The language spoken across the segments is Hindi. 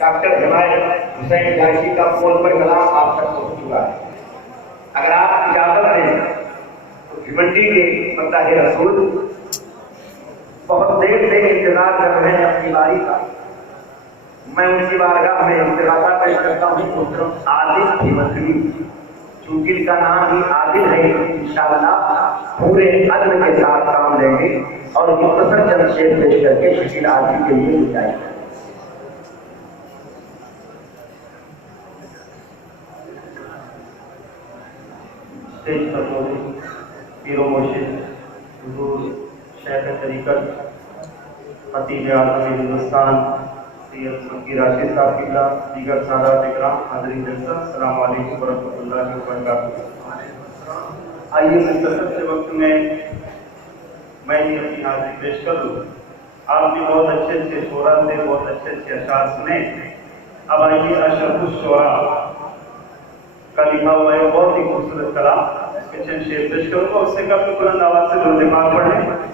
डॉक्टर हिमायत हुसैन जायसी का पोल पर कलाम आप तक पहुंच चुका है। अगर आप इजाजत दें तो भिवंडी के फतह रसूल बहुत देर से इंतजार कर रहे हैं अपनी बारी का। मैं उनकी बारगाह में इस्तिग़ासा पेश करता हूँ मुहतरम आदिल भिवंडी, चूंकि इनका नाम ही आदिल है, इंशाअल्लाह पूरे अदल के साथ काम लेंगे और मुख्तसर चंद शेर पेश करके शकील आदिल के लिए बुझाएंगे। स्टेज पर मौजूद पीरो मुर्शिद हुजूर शेख तरीक़त खतीब आज़म हिंदुस्तान सैयद मक्की राशिद साहब किबला, दीगर सादात इकराम, हाज़रीन जलसा, अस्सलामु अलैकुम व रहमतुल्लाहि व बरकातुहू। आइए मुख्तसर से वक्त में मैं ही अपनी हाजिरी पेश कर दूँ। आपने बहुत अच्छे अच्छे शोरा से बहुत अच्छे अच्छे अशार सुने। अब आइए अशरफुश शोरा का लिखा हुआ है बहुत ही खूबसूरत कलाम, इसके चंद शेर पेश करूँगा। उससे कब बुलंद आवाज़ से दो दिमाग पढ़े।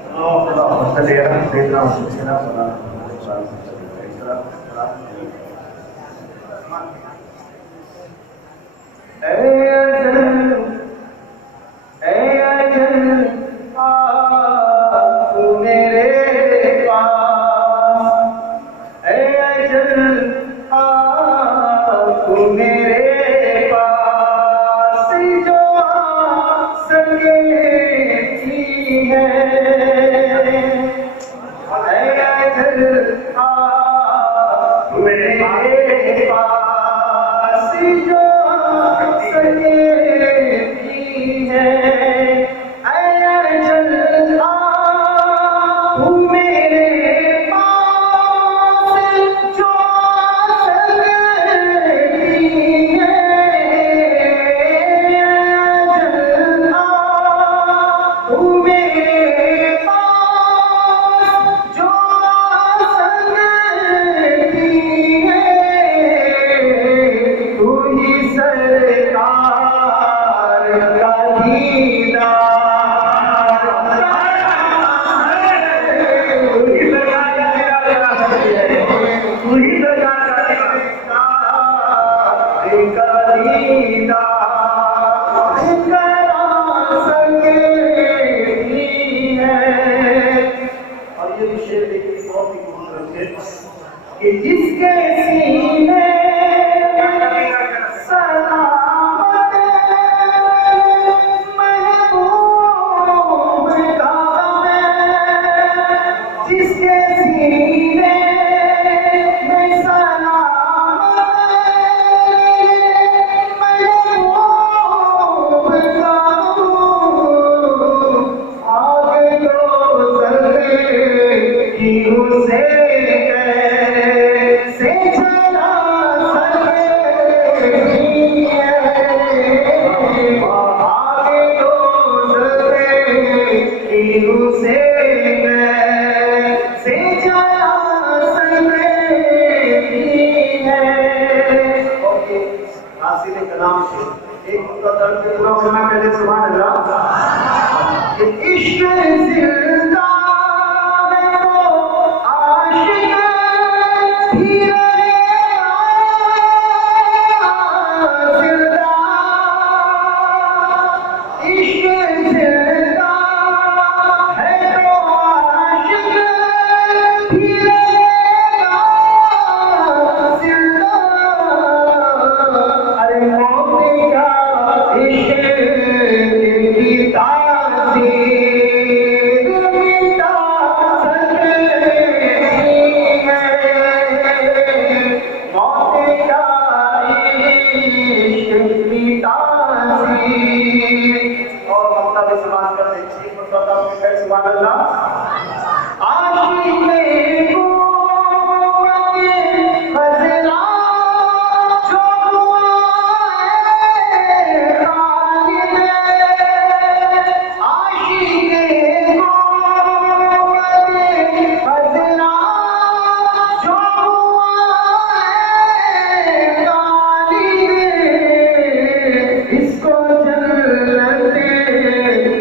इसको जन्नत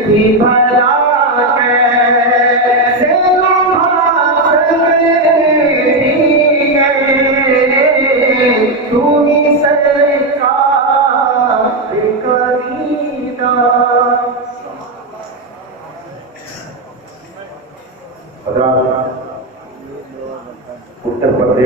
भी भला है। उत्तर प्रदेश